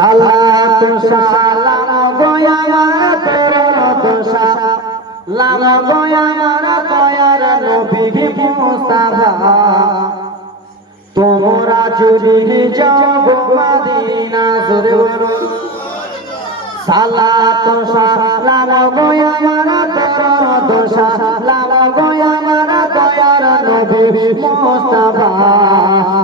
সালাত সালাম গয়ামার তোর সালাম গয়ামার দয়ার নবী মুস্তাফা তোমরা যদি যাব মদিনা জোরে বলুন সালাত সালাম গয়ামার তোর সালাম গয়ামার দয়ার নবী মুস্তাফা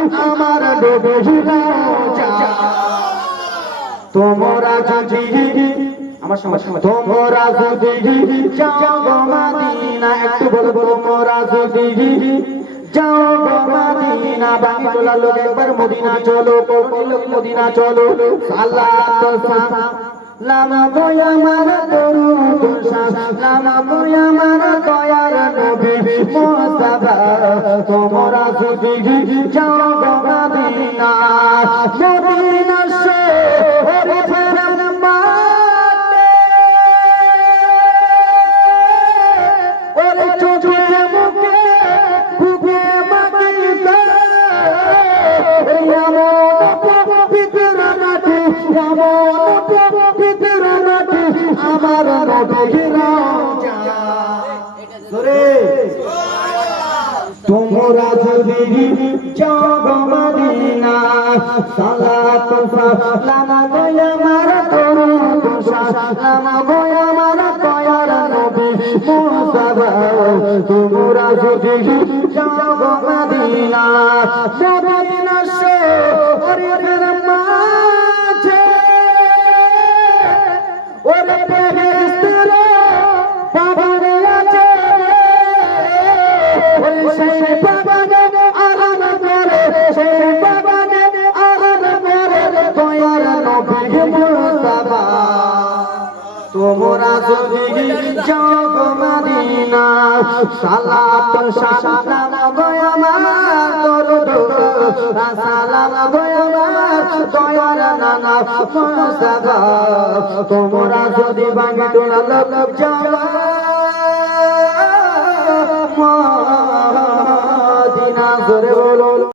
আমার ডোবে তোমরা যদি আমার তোমরা যদি যাও মাদিনা একটু বলো বলো তোমরা যদি যাও মাদিনা বাকি লোক একবার মদিনা চলো লোক মদিনা চলো। আল্লাহ লামা বয়া মারা তরু লামা বয়া মারা মুস্তাফা তোমরা যদি যাও মাদিনা মদিনা শহরে ফেরার মাঠে ওরে চোখে মুখে বুকে পবিত্র মাটি পবিত্র মাটি আমার নবীর জোরে। সালাত সালাম গয়া মার তোর সালাম গয়া মার দয়ার নবী মুস্তাফা তোমরা যদি মাঝে তোমরা যদি যাও গো মদিনা সালাত সালাম গয়ামার তোমরা যদি তোলা লোক যাও মদিনা জোরে বলো